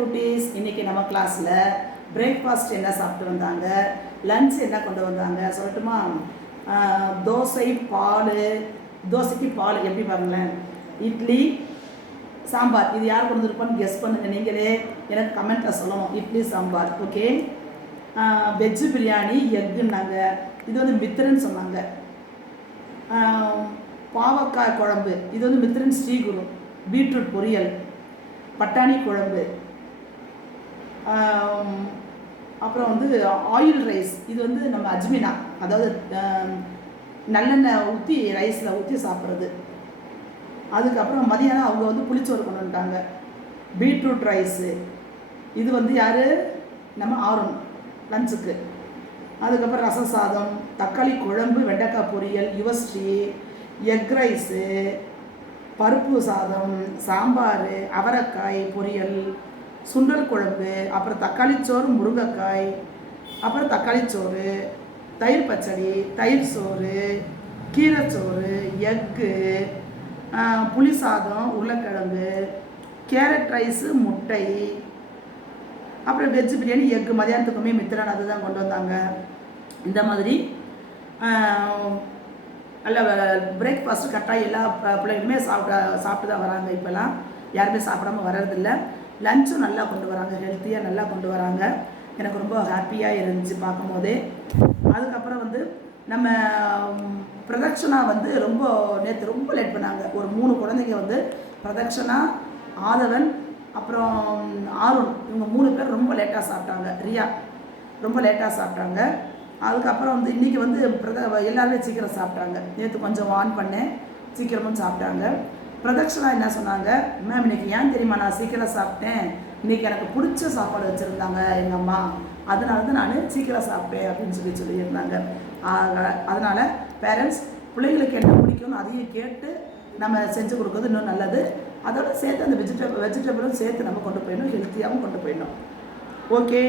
குட்டீஸ் இன்னைக்கு நம்ம கிளாஸில் பிரேக்ஃபாஸ்ட் என்ன சாப்பிட்டு வந்தாங்க லஞ்ச் என்ன கொண்டு வந்தாங்க சொல்லட்டுமா? தோசை பால் தோசைக்கு பால் எப்படி பாருங்களேன்? இட்லி சாம்பார். இது யார் கொண்டு வந்திருப்பான்னு கெஸ் பண்ணுங்க நீங்களே. எனக்கு கமெண்ட்டில் சொல்லணும். இட்லி சாம்பார். ஓகே வெஜ்ஜு பிரியாணி எக்குன்னாங்க. இது வந்து மித்திரன்னு சொன்னாங்க. பாவக்காய் குழம்பு. இது வந்து மித்திரன் ஸ்ரீகுரு. பீட்ரூட் பொரியல். பட்டாணி குழம்பு. அப்புறம் வந்து ஆயில் ரைஸ் இது வந்து நம்ம அஜ்மினா. அதாவது நல்லெண்ணெய் ஊற்றி ரைஸில் ஊற்றி சாப்பிட்றது. அதுக்கப்புறம் மதியானம் அவங்க வந்து புளிச்சோறு கொண்டு வந்துட்டாங்க. பீட்ரூட் ரைஸு இது வந்து யார்? நம்ம ஆறும் லஞ்சுக்கு அதுக்கப்புறம் ரச சாதம் தக்காளி குழம்பு வெண்டைக்காய் பொரியல் யுவஸ்ரீ எக் ரைஸு பருப்பு சாதம் சாம்பார் அவரைக்காய் பொரியல் சுண்டல் குழம்பு அப்புறம் தக்காளி சோறு முருங்கைக்காய் அப்புறம் தக்காளி சோறு தயிர் பச்சடி தயிர் சோறு கீரைச்சோறு எக்கு புளி சாதம் உருளைக்கிழங்கு கேரட் ரைஸு முட்டை அப்புறம் வெஜ் பிரியாணி எக்கு மதியானத்துக்குமே மித்திரன் அதுதான் கொண்டு வந்தாங்க. இந்த மாதிரி நல்ல பிரேக்ஃபாஸ்ட் கரெக்டாக எல்லா பிள்ளைகளுமே பிள்ளைங்களுமே சாப்பிட்டு தான் வராங்க இப்போல்லாம். யாருமே சாப்பிடாம வர்றதில்ல. லஞ்சும் நல்லா கொண்டு வராங்க ஹெல்த்தியாக நல்லா கொண்டு வராங்க. எனக்கு ரொம்ப ஹாப்பியாக இருந்துச்சு பார்க்கும்போதே. அதுக்கப்புறம் வந்து நம்ம பிரதட்சணா வந்து ரொம்ப நேற்று ரொம்ப லேட் பண்ணாங்க. ஒரு மூணு குழந்தைங்க வந்து பிரதட்சணா ஆதவன் அப்புறம் ஆருண். இவங்க மூணு பேர் ரொம்ப லேட்டாக சாப்பிட்டாங்க. ரியா ரொம்ப லேட்டாக சாப்பிட்டாங்க. அதுக்கப்புறம் வந்து இன்றைக்கி வந்து பிரத எல்லாருமே சீக்கிரம் சாப்பிட்டாங்க. நேற்று கொஞ்சம் ஆன் பண்ணேன். சீக்கிரமும் சாப்பிட்டாங்க. பிரதக்ஷனா என்ன சொன்னாங்க? மேம் இன்னைக்கு ஏன் தெரியுமா நான் சீக்கிரம் சாப்பிட்டேன்? இன்னைக்கு எனக்கு பிடிச்ச சாப்பாடு வச்சுருந்தாங்க எங்கள் அம்மா. அதனால தான் நான் சீக்கிரம் சாப்பிட்டேன் அப்படின்னு சொல்லி சொல்லியிருந்தாங்க. அதனால் பேரண்ட்ஸ் பிள்ளைங்களுக்கு என்ன பிடிக்கும்னு அதையும் கேட்டு நம்ம செஞ்சு கொடுக்குறது இன்னும் நல்லது. அதோட சேர்த்து அந்த வெஜிடபிள் வெஜிடபிளும் சேர்த்து நம்ம கொண்டு போயிடணும் ஹெல்த்தியாகவும் கொண்டு போயிடணும். ஓகே